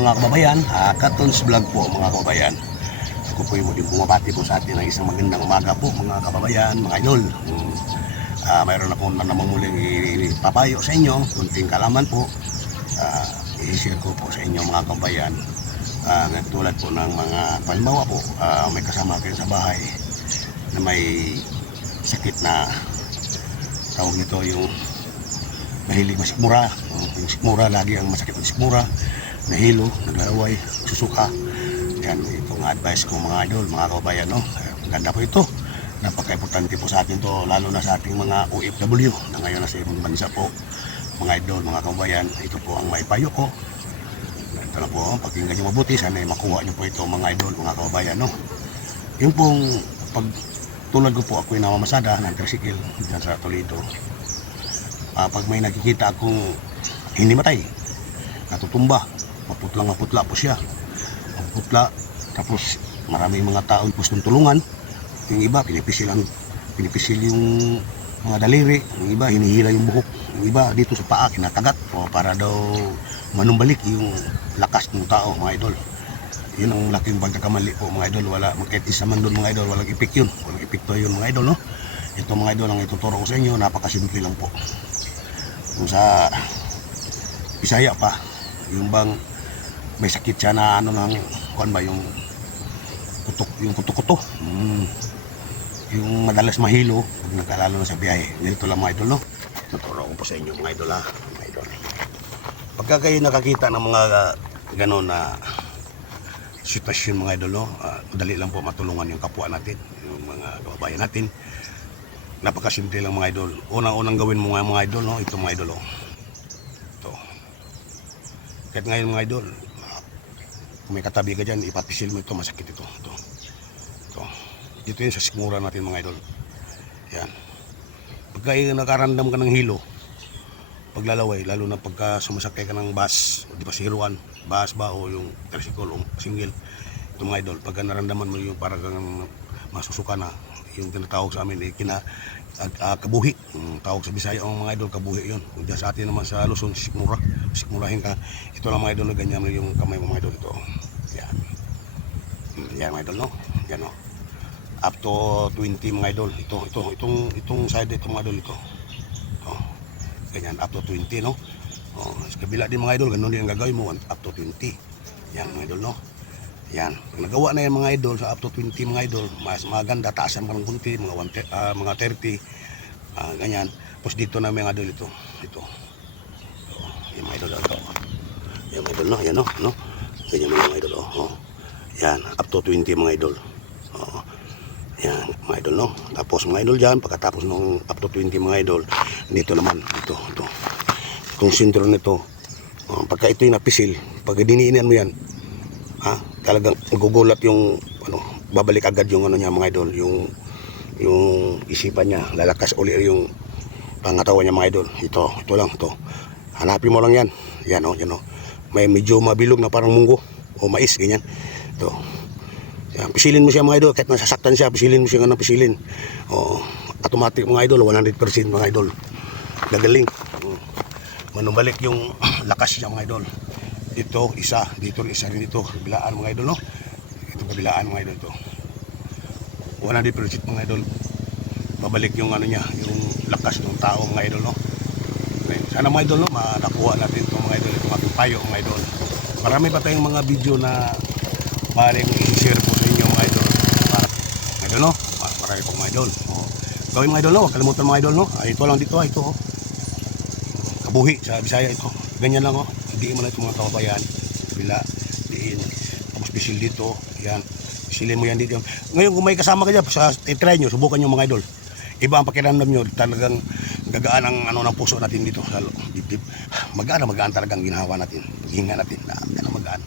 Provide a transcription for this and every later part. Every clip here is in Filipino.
mga kababayan, Katons Vlog po mga kababayan. Ako po yung muling bumabati po sa atin ng isang magandang umaga po mga kababayan, mga idol. Mayroon akong namang muling ipapayo sa inyo, kunting kalaman po. I-share ko po sa inyo mga kababayan. Tulad po ng mga halimbawa po, may kasama kayo sa bahay na may sakit na tawag nito yung mahilig masikmura. Yung sikmura, lagi ang masakit ng sikmura, nahilo, naglalaway, susuka. Yan, itong advice ko mga idol, mga kababayan, no? Ganda po ito. Napaka-importante po sa atin to, lalo na sa ating mga OFW na ngayon nasa ibang bansa po. Mga idol, mga kababayan, ito po ang maipayo ko. Ito na po, pakinggan nyo mabuti, sana makuha nyo po ito mga idol, mga kababayan, no? Yung pong, pag tulad ko po, ako yung namamasada ng tricycle dyan sa Toledo. Pag may nakikita akong hindi matay, natutumba, maputla po siya, maputla, tapos maraming mga taong gustong tulungan. Yung iba pinipisil yung mga daliri, yung iba hinihila yung buhok, yung iba dito sa paa kinakagat para daw manumbalik yung lakas ng tao mga idol. Yun ang laking pagkakamali po mga idol. Wala, kahit isa man doon mga idol, walang epek yun, walang epekto yun mga idol, no? Ito mga idol ang ituturo ko sa inyo, napakasimple lang po. Kung sa Bisaya pa, yung bang may sakit siya na ano ng kuan ba, yung kuto-kuto, yung madalas mahilo pag nagkalalo na sa biyahe. Ganito lang mga idol, no? Tuturo ko po sa inyo mga idol, ha? Mga idol, pagka kayo nakakita ng mga gano'n na sitwasyon mga idol, no? Madali lang po matulungan yung kapwa natin, yung mga kababayan natin. Napakasimple lang mga idol. Unang gawin mo nga mga idol, no? Ito mga idol, oh. Ito. Kahit ngayon mga idol, kung may katabi ka dyan, ipapisil mo ito, masakit ito. Ito. Dito yun sa sikmura natin mga idol. Yan. Pagka nakarandam ka ng hilo, paglalaway, lalo na pagka sumasakay ka ng bus, di ba siruan, bus ba o yung tricycle o single, ito mga idol, pagka narandaman mo yung parang masusuka na, yung tinatawag sa amin kabuhi, tawag sa Bisaya ang mga idol, kabuhi yun. Kung dyan sa atin naman sa Luzon, sikmurahin ka. Ito lang mga idol, ganyan yung kamay mo mga idol. Ito, yan mga idol, no? Yan, no? Up to 20 mga idol. Itong side, ito mga idol, ito ganyan, up to 20, no? Sa kabila din mga idol, ganun din ang gagawin mo, up to 20. Yan mga idol, no? Yan, pag nagawa na yung mga idol sa up to 20 mga idol, mas maganda, taasan pa ng kunti, mga 30, ganyan. Tapos dito na mga idol, ito, yung mga idol, ito, yung mga idol, no? Yan, no? Ganyan mga idol, yan, up to 20 mga idol, yan, mga idol, no? Tapos mga idol dyan, pagkatapos ng up to 20 mga idol, dito naman, itong sintro nito, pagka ito yung napisil, pag diniinan mo yan, talagang gugulat yung babalik agad yung niya mga idol, yung isipan niya, lalakas uli yung pangatawan niya mga idol. Ito lang, hanapin mo lang yan, yan, may medyo mabilog na parang munggo o mais, ganyan. Yan, pisilin mo siya mga idol, kahit nasasaktan siya, pisilin mo siya ng pisilin. Automatic mga idol, 100% mga idol, gagaling, manumbalik yung lakas niya mga idol. Dito isa rin dito, kabilaan mga idol, no? Ito kabilaan mga idol, ito 100% mga idol, babalik yung niya, yung lakas ng tao mga idol, no? Okay. Sana mga idol, no, makakuha natin itong mga idol, itong ating payo mga idol. Marami pa tayong mga video na maaaring i-share po sa inyo mga idol, para mga idol, no? Marami pong mga idol, gawin mga idol, no? Huwag kalimutan mga idol, no? Ito lang dito, ito kabuhi sa Bisaya, ito ganyan lang, hindi mo na itong mga kababayan, bila, diin, tapos pisil dito, yan, pisilin mo yan dito. Ngayon kung may kasama ka dyan, try nyo, subukan nyo mga idol. Iba ang pakiramdam nyo, talagang gagaan ang ng puso natin dito, lalo, dip. Magaan talagang ginawa natin, paghinga natin, magaan.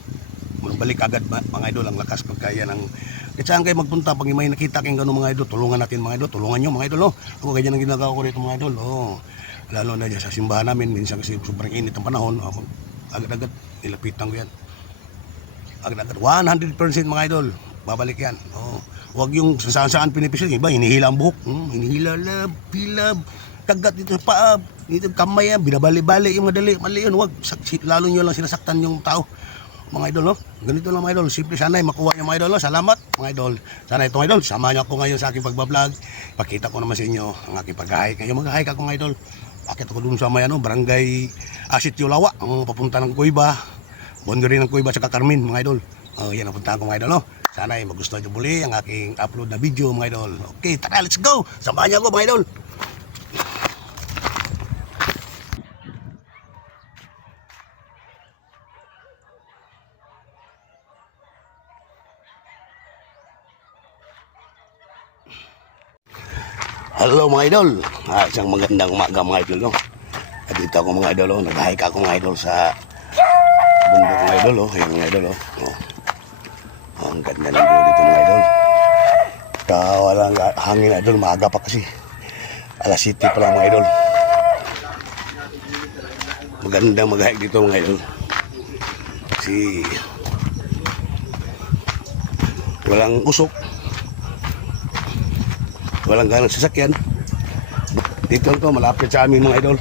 Balik agad mga idol, ang lakas pagkaya ng, kahit saan kayo magpunta, pag may nakita kayong gano'n mga idol, tulungan natin mga idol, tulungan nyo mga idol, no? Ako ganyan ang ginagawa ko dito mga idol, lalo na dyan sa simbahan namin, minsan kasi sobrang init ang panahon, agad-agad nilapitan ko yan, agad-agad 100% mga idol, babalik yan. Huwag yung saan-saan pinipisil, iba hinihila ang buhok, hinihila, pilab, kagat dito sa paa, dito kamay yan, binabali-bali yung madali, mali yun, huwag, lalo nyo lang sinasaktan yung tao. mga idol, no? Ganito lang mga idol, simple sana makuha niyo mga idol, no? Salamat mga idol. Sana itong idol, sama niyo ako ngayon sa aking pagbablog. Pakita ko naman sa inyo ang aking pag-hike. Kayo mag-hike ako mga idol. Akit ako dun sa may barangay Asitiulawa, ang papunta ng Kuiba, boundary ng Kuiba sa Carmen mga idol. Yan ang puntahan ko mga idol, no? Sana ay magustuhan niyo muli ang aking upload na video mga idol. Okay, tara, let's go! Samahan niyo ako mga idol. Hello mga idol, isang magandang umaga mga idol, no? At dito ako mga idol, nag-hike ako mga idol sa bundok mga idol, ayan mga idol, ang ganda ng view dito mga idol. Walang hangin idol, maaga pa kasi, alas 7 pa lang mga idol. Magandang mag-hike dito mga idol kasi walang usok, walang ganang sasakyan. Dito lang to, malapit sa amin mga idol.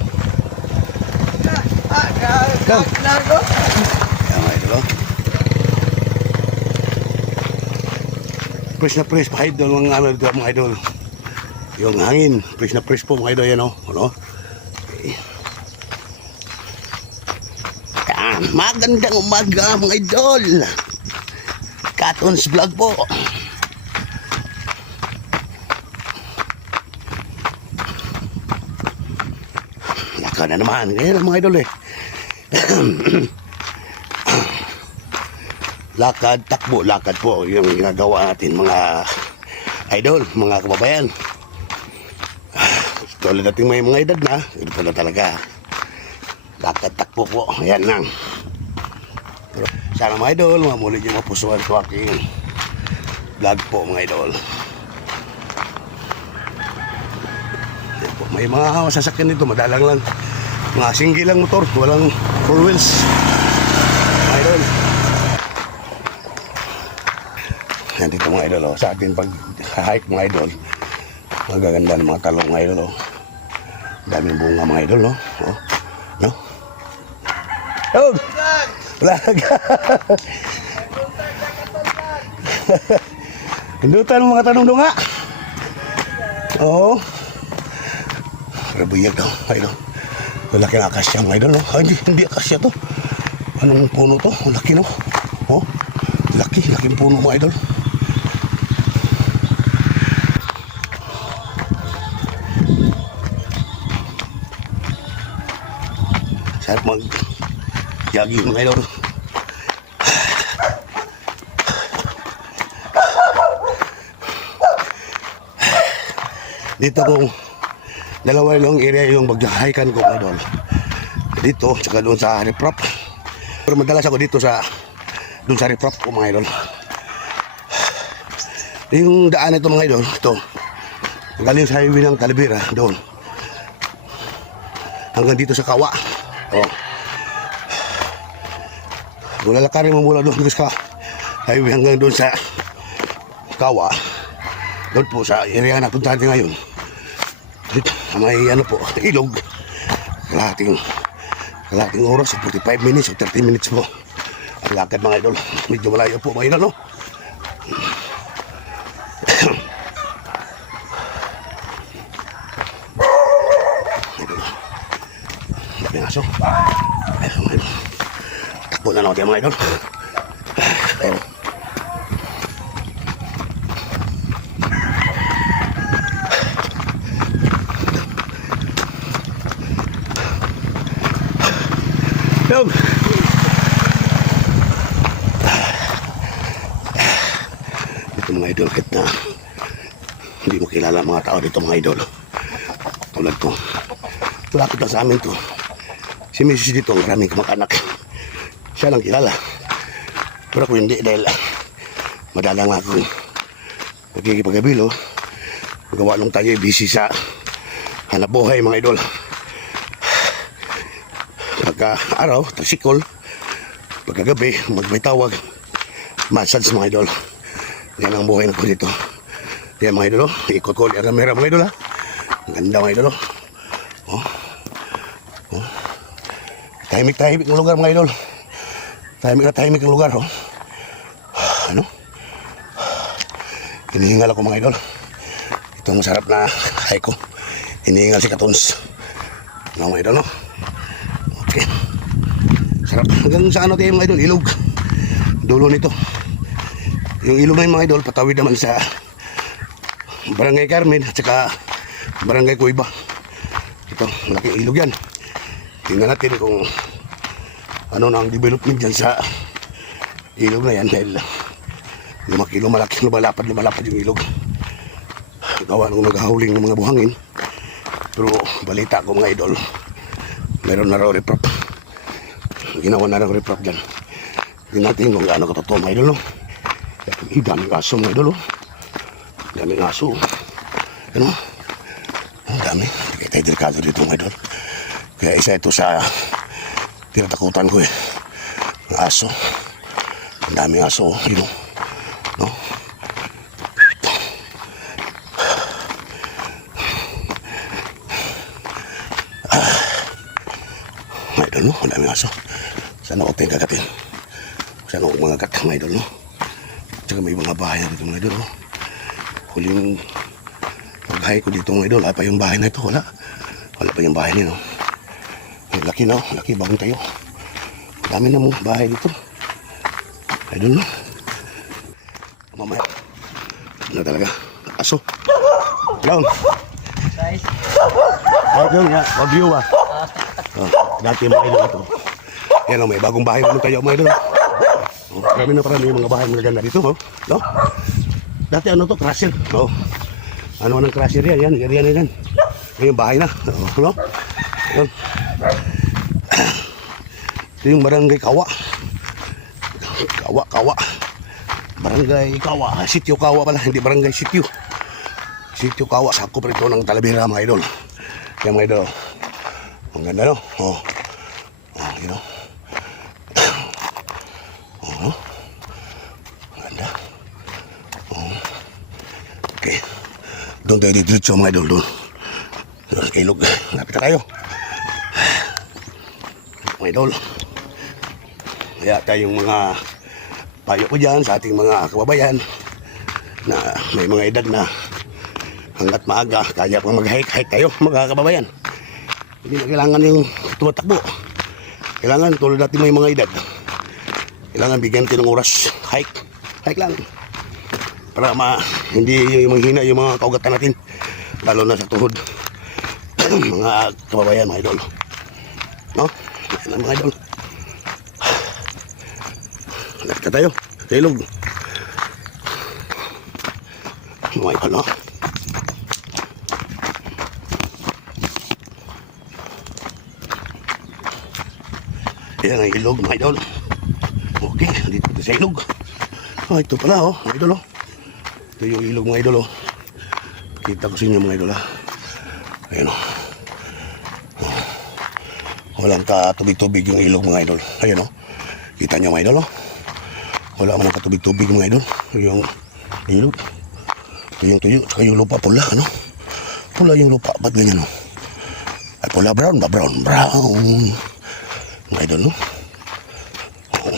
Ayan mga idol, Fresh na fresh pa idol mga idol. Yung hangin, fresh na fresh po mga idol yan ano? Ayan, magandang umaga mga idol. Katons Vlog po. Na naman, ngayon mga idol lakad po yung ginagawa natin mga idol, mga kababayan. Tulad natin may mga edad na, ito na talaga lakad takbo po, ayan lang. Pero sana mga idol, mamuli yung mapusuan ko aking vlog po mga idol. May mga sasakyan dito, madalang lang. Mga single lang motor, walang 4 wheels. Mga idol. Yan dito mga idol, sa ating pag-hike mga idol. Magaganda ng mga talong mga idol. Daming bunga mga idol, no? No? Oh! Laga! Pindutan mo mga tanong doon nga. Oo. Rabuyag daw, idol. Laki na akasya mga idol, no? Hindi akasya to. Anong puno to? Laki, no? Laking puno mga idol. Sarap mag-jogging mga idol. Dito kung dalawa lang area yung mag-hikan ko mga idol. Dito, tsaka doon sa riprap. Pero madalas ako dito doon sa riprap ko mga idol. Yung daan na ito mga idol, ito. Galing sa highway ng Calabira, doon. Hanggang dito sa Kawa. Kung lalakarin mo mula doon sa highway hanggang doon sa Kawa. Doon po sa area na punta natin ngayon. May po, ilog. Kalahating oras, 45 minutes o 30 minutes po. Ang lakad mga idol. Medyo malayo po mga idol, no? Dami ng aso. Ayun mga idol. Takbo na natin mga idol. Ayun. Dito mga idol, kahit na hindi mo kilala mga tao dito mga idol. Tulad ko, lapit lang sa amin to. Si Mrs. dito, maraming kamag-anak. Siya lang kilala. Pero kung hindi, dahil madalang ako nagkikipagabilo, magawa lang tayo busy sa hanap buhay mga idol. Pagka araw, tricycle. Pagkagabi, magbaytawag, massage mga idol. Yan ang buhay na ko dito. Yan mga idol, ikot ko ang kamera mga idol, ha. Ang ganda mga idol. Tahimik-tahimik ng lugar mga idol. Tahimik ang lugar, oh. Ano? Hinihingal ako mga idol. Itong masarap na hike ko. Hinihingal si Katons. Ano mga idol, no? Okay. Sarap. Hanggang sa ano tayo mga idol, ilog. Dulo nito. Yung ilog na yung mga idol, patawid naman sa Barangay Carmen at saka Barangay Cueva. Ito, malaking ilog yan. Tingnan natin kung ano na ang development dyan sa ilog na yan dahil lumaki, lumalapad yung ilog. Gawa nung naghahuling ng mga buhangin. Pero balita ko mga idol, meron na raw reprop. Ginawa na raw reprop dyan. Tingnan natin kung gaano katotoo mga idol, no? Daming aso mga idol, oh. Daming aso. Ano? Ang dami. Kaya tayo delikado dito mga idol. Kaya isa ito sa tinatakutan ko eh. Ang aso. Ang daming aso. Yun. No? Mga idol, no? Ang daming aso. Sana ako tayong kagatin. Sana ako mga gat mga idol, no? Tsaka may mga bahay dito mga idol, no? Huling paghay ko dito mga idol, wala pa yung bahay na ito, wala pa yung bahay nito. Laki na, laki, bagong tayo. Dami na mong bahay dito. Idol, no? Mamaya. Ano talaga? Aso. Down. Guys. Idol nga, wagyo ba? Oh, dati mga idol ito. Yan o, may bagong bahay mo tayo mga idol. Oh, marami yung mga bahay mga ganda dito, oh. No? Dati ano to, crusher. Oh. Ano ng crusher yan? Yan. Ngayon bahay na. Oh, no? Yan. Ito yung Barangay Kawa. Kawa. Barangay Kawa. Sitio Kawa pala, hindi Barangay Sitio. Sitio Kawa. Sakop rito ng Talavera mga idol. Yan mga idol. Ang ganda, no? Oh. Oh, you know. Oh. Ang ganda. Oh. Okay. Doon tayo dito mga idol doon. Doon sa ilog. Lapit na tayo. Mga idol. Kaya tayong mga payo ko dyan sa ating mga kababayan na may mga edad na hanggat maaga kaya pang mag-hike tayo mga kababayan. Hindi na kailangan yung tumatakbo. Kailangan tulad natin may mga edad. Kailangan bigyan natin ng oras. Hike lang. Para hindi manghina yung mga kaugatan natin. Lalo na sa tuhod. Mga kababayan, mga idol. No? Yan mga idol. Lapit na tayo. Sa ilog. Mga idol, no? Yan ang ilog, mga idol. Okay, dito sa ilog. Oh, ito pala, oh, mga idol, oh. Ito yung ilog, mga idol, oh. Kita ko sa inyo, mga idol, ah. Ayan, oh. Walang katubig-tubig yung ilog, mga idol. Ayan, oh. Kita nyo, mga idol, oh. Wala man ang katubig-tubig, mga idol. Yung ilog. Ito yung tuyo. Saka yung lupa pula, ano? Pula yung lupa. Ba't ganyan, oh? Ay, pula brown ba? Brown. Mga idol, no? Oh.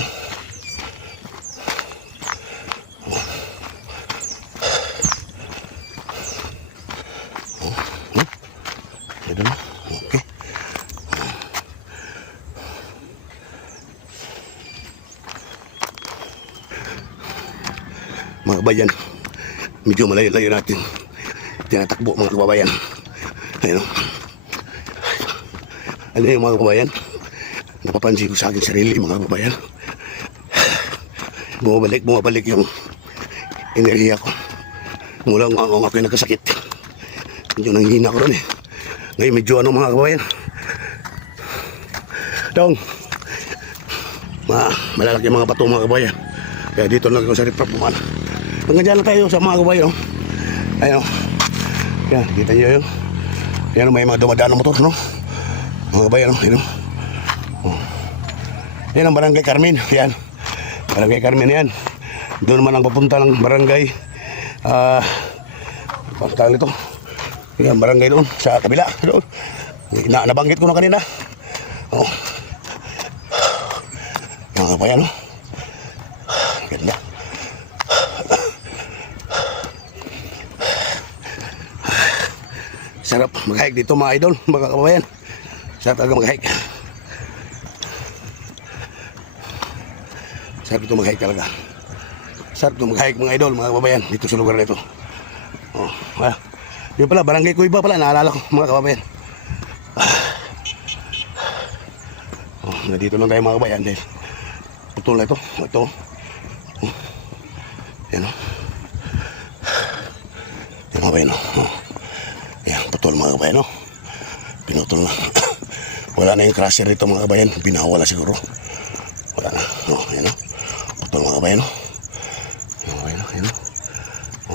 Idol, okay. Mga kabayan, medyo malayo-layo natin tinatakbo mga kababayan. Ayun, ano yung mga kababayan, napapansin ko sa akin sarili mga kababayan. Bumabalik yung enerhiya ko mula kung ako'y nagkasakit. Medyo nanghina ko ron eh. Ngayon medyo ano mga kababayan, dong malalaki mga bato mga kababayan. Kaya dito lang ako sa reprop kumana. Hanggang dyan lang tayo sa mga kababayan. Ayun. Yan, kita nyo yun. Yan, may mga dumadaan ng motor, no? Mga kababayan, no? Yan, oh. Yan ang Barangay Carmen. Yan. Barangay Carmen yan. Doon naman ang papunta ng barangay. Pagtawag ito. Yan, barangay doon. Sa kabila. Doon. Nabanggit ko na kanina. Oh. Mga kabayan, no? Ganda. Sarap mag-hike dito mga idol, mga kabayan. Sarap talaga mag-hike. Sarap dito mag-hike talaga. Sarap dito mag-hike mga idol, mga kabayan, dito sa lugar na ito. Oh, yun pala, Barangay Cuyba pala, naalala ko mga kabayan. Oh, nandito lang tayo mga kabayan dahil putol na ito. Ito. Oh. Yan o. Yan mga kabayan o. Oh. Yan, putol mga kabayan o. Pinutol na. Wala na yung crusher dito mga kabayan. Binawala siguro. Wala na. Oh, yan o. Putol mga kabayan o. Yan mga kabayan o. Yan o.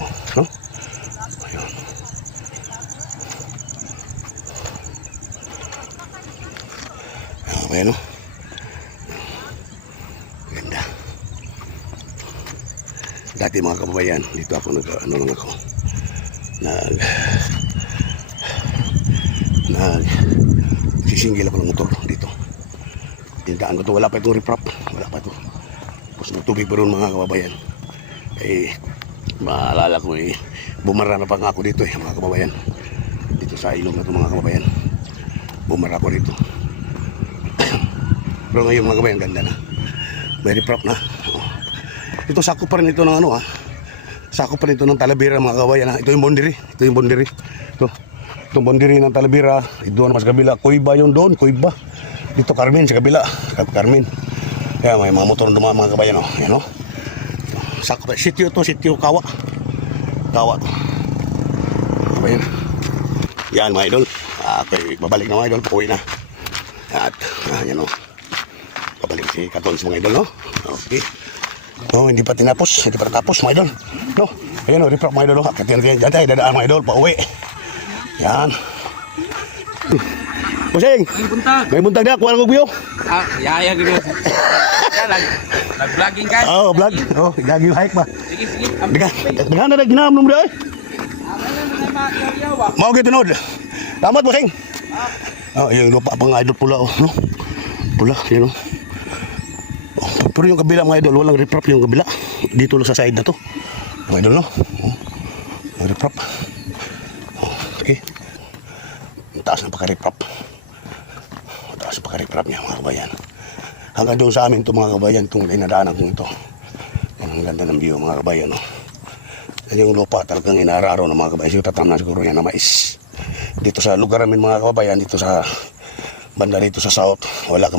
Oh, no? Ayun. Yan mga kabayan o. Ganda. Dati mga kababayan, dito ako sisinggil ako ng motor dito. Tindaan ko to, wala pa itong riprap, wala pa ito. Tapos tubig pa rin mga kababayan. Eh, maalala ko bumara na pa nga ako dito mga kababayan. Dito sa ilog na ito mga kababayan. Bumara ako dito. Pero ngayon mga kababayan, ganda na. May riprap na. Ito sakop pa rin ito ng sakop pa rin ito ng Talavera mga kabayan. Ito yung boundary. Ito yung boundary. Itong boundary ng Talavera. Doon mas kabila. Cuyba yun doon. Cuyba. Dito Carmen sa kabila. Carmen. Kaya may mga motor doon mga kabayan. Yan o. Sakop. Sitio ito. Sitio Kawa. Kawa to. Kabayan. Yan mga idol. Okay, babalik na mga idol. Pauwi na. At yan o. Babalik si Katon sa mga idol. No? Okay. No, hindi pa tinapos. Hindi pa natapos mga idol. No? Ayan o. Riprap mga idol. Katiyan-tiyan. Diyan tayo. Dadaan mga idol. Pauwi. Yan. Pusing. May buntag na. Kuha lang kong view. Yaya gitu. Nag-vlogging ka? Oo, vlog. Oo, vlogging hike ba? Sige, sige. Dengan na ginam nung dahil. Mau gitu nod. Lamat pusing. Yung lupa pa nga idol pula. No? Pula. Yan o. Pero yung kabila mga idol, walang riprap yung kabila. Dito lang sa side na to. Mga idol no? Riprap. Okay. Taas na paka-riprap. Taas na paka-riprap niya mga kabayan. Hanggang doon sa amin ito mga kabayan, itong inadaanan kong ito. Yan ang ganda ng view mga kabayan. No? Yan yung lupa talagang inararo ng mga kabayan. Siguro tatam na siguro yan na mais. Dito sa lugar namin mga kabayan, dito sa banda dito sa south, wala ka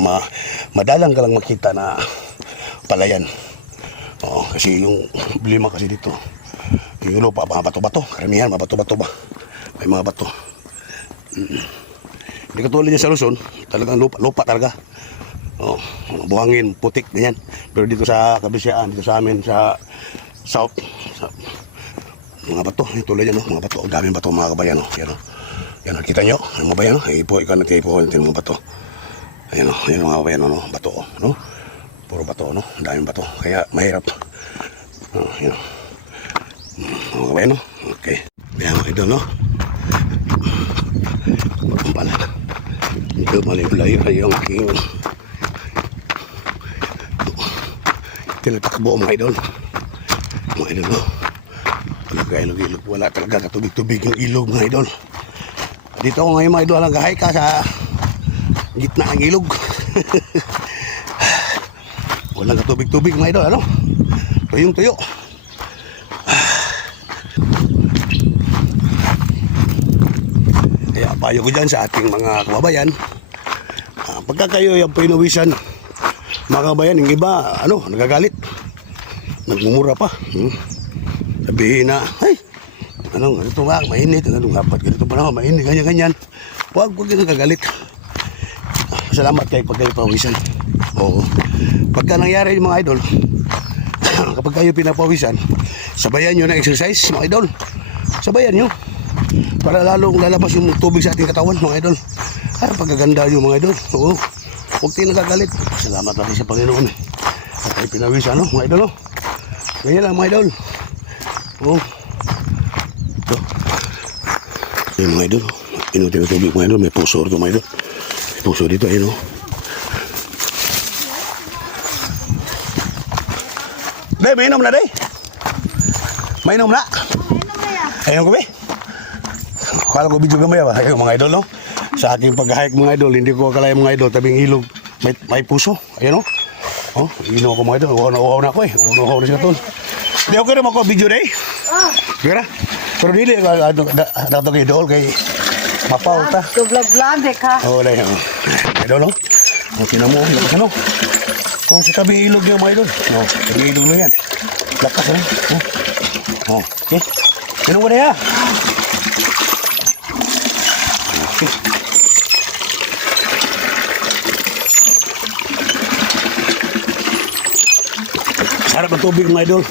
madalang ka lang makita na palayan. Oo, kasi yung problema kasi dito, yung lupa, mga bato-bato. Karamihan, mga bato-bato ba? May mga bato. Hindi katulad niya sa Luzon, talagang lupa talaga. Oh, buhangin, putik, ganyan. Pero dito sa Kabisyaan, dito sa amin, sa south, mga bato, tulad yan, no? Mga bato, daming bato mga kabayan, no? Yan, no? Yan, nakita nyo, yung mga bayan, no? Ipo, ikaw natin mga bato. Ayan, no? Yan mga kabayan, no? Bato, no? Puro bato, no? Daming bato, kaya mahirap. Yan, mga kabayan, no? Okay. Yan, mga idol, no? Bakang pala. Ito maliblayo yung aking tinatakbo mga idol. Mga idol, no? Talaga ilog-ilog. Wala talaga katubig-tubig yung ilog mga idol. Dito ako ngayon mga idol. Nag-hike ka sa gitna ng ilog. Walang katubig-tubig mga idol. Ano? Tuyong-tuyo. Kaya payo ko dyan sa ating mga kababayan, pagka kayo yung pinawisan mga kababayan, yung iba nagagalit, nagmumura pa. Sabihin na, ay, ito nga, mainit, dapat ganito pa naman, mainit, ganyan. Huwag kayo nagagalit. Salamat kayo pag kayo pawisan. Oo. Pagka nangyari yung mga idol, kapag kayo pinapawisan, sabayan nyo na exercise mga idol. Sabayan nyo. Para lalong lalabas yung tubig sa ating katawan mga idol. Pagkaganda yung mga idol. Oo. Huwag kayo nagagalit. Salamat natin sa Panginoon. At ay pinawisan mga idol. Ganyan lang mga idol. Oo. Ito. Yung mga idol. Inutin na tubig mga idol. May puso ito mga idol. May puso dito. Ayun. Day, mainom na, Day. Mainom na. Ayun ko, be. Kala ko video gamay ba? Ayun, mga idol, no? Sa aking pag-hike, mga idol, hindi ko akalain mga idol, tabing ilog, may puso. Ayun, no? Oh, ino ko mga idol. Uhaw na ako eh. Uhaw na siya tol. Di okay naman ko video, Day. Kira? Pero dili, dato kay idol, kay mapaw ta. To vlog-vlog, ka. Oo, Day. Idol, no? Ang kinamo, lakas ano? Kung sa tabing ilog yung mga idol. No, tabing ilog lang yan. Lakas ano? Oh, okay. Ano mo na ya? Okay. Sarap ang tubig mga idol.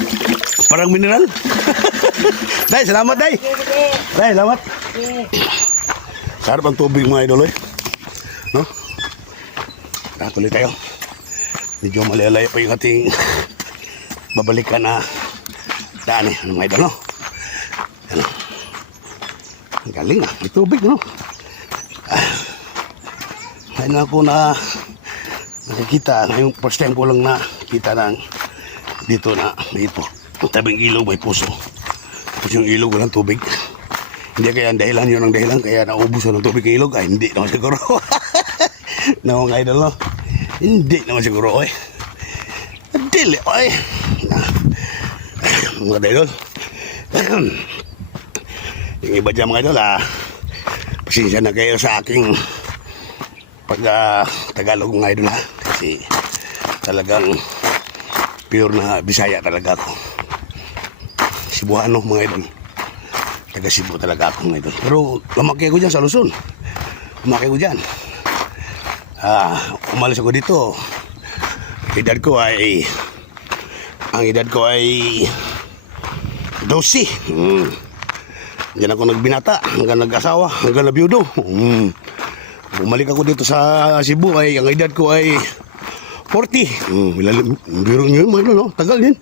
Parang mineral. Day, salamat Day. Day, salamat. Sarap ang tubig mga idol eh. No? Tuloy tayo. Medyo malalay pa yung ating babalikan na daan eh. Ano mga idol, no? Ano? Ang galing ah. May tubig, no? Ayun na ako na nakikita. Ngayong first time ko lang nakita ng dito na may ito. Tabing ilog, may puso. Tapos yung ilog, walang tubig. Hindi kaya ang dahilan yun ang dahilan. Kaya naubos ng tubig ng ilog. Ay, hindi naman siguro. No, mga idol, no? Hindi naman siguro, oy. Dili, oy. Mga idol. Yung iba dyan, mga idol, pasensya na kayo sa aking Tagalog, mga idol, ha. Kasi talagang pure na Bisaya talaga ako. Cebuano, mga idol. Taga Cebu talaga ako, mga idol. Pero lumaki ako dyan sa Luzon. Lumaki ako dyan. Umalis ako dito. Ang edad ko ay 12. Diyan ako nagbinata, hanggang nag-asawa, hanggang nabiyudo. Bumalik ako dito sa Cebu ay ang edad ko ay 40. Biro nyo yun, no? Tagal din.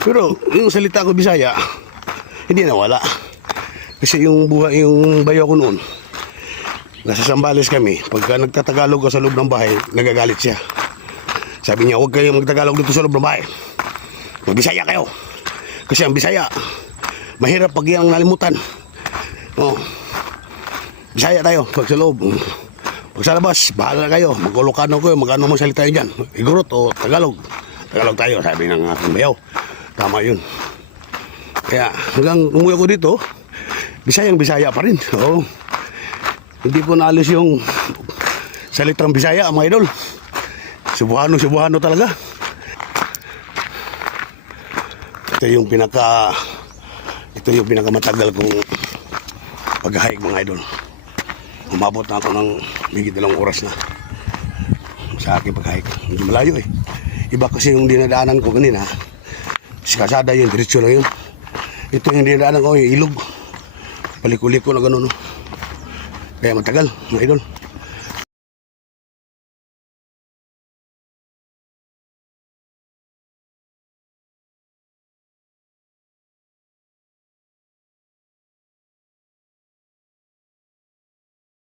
Pero yung salita ko Bisaya, hindi nawala. Kasi yung buhay, yung bayo ko noon, nasa Sambales kami. Pagka nagtatagalog ka sa loob ng bahay, nagagalit siya. Sabi niya, huwag kayong magtagalog dito sa loob ng bahay. Magbisaya kayo. Kasi ang Bisaya, mahirap pag iyang nalimutan. Oh. Bisaya tayo, pag sa loob. Pag sa labas, bahala na kayo. Mag-Ilocano kayo, mag-ano mong salita yun dyan. Igorot o Tagalog. Tagalog tayo, sabi ng aking bayaw. Tama yun. Kaya hanggang umuwi ako dito, Bisaya pa rin. Oo. Hindi ko naalis yung salitang Bisaya, mga idol. Cebuano talaga. Ito yung pinakamatagal kong pag-hike, mga idol. Umabot na ako ng higit 2 oras na sa aking pag-hike. Medyo malayo eh. Iba kasi yung dinadaanan ko kanina. Sa kasada yun, diretso lang yun. Ito yung dinadaanan ko, yung ilog. Paliko-liko na gano'n. No? Kaya matagal, mga idol.